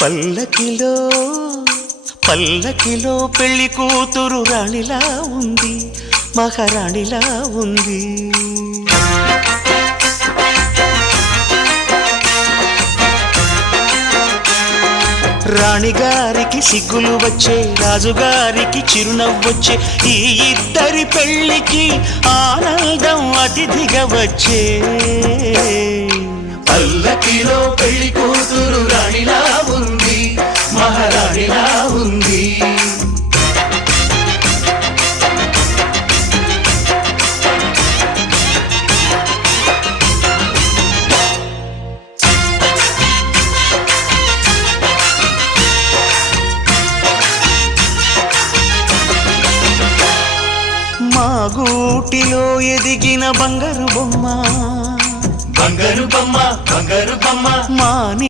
పల్లకిలో పల్లకిలో పెళ్లి కూతురు రాణిలా ఉంది, మహారాణిలా ఉంది. రాణిగారికి సిగ్గులు వచ్చే, రాజుగారికి చిరునవ్వొచ్చే, ఈ ఇద్దరి పెళ్లికి ఆనందం అతిథిగా వచ్చే. పల్లకిలో పెళ్లి కూతురు రాణిలా ఉంది, మహారాణిలా ఉంది. మా గూటిలో ఎదిగిన బంగారు బొమ్మ, బంగారు బొమ్మ, బంగారు బొమ్మ. మా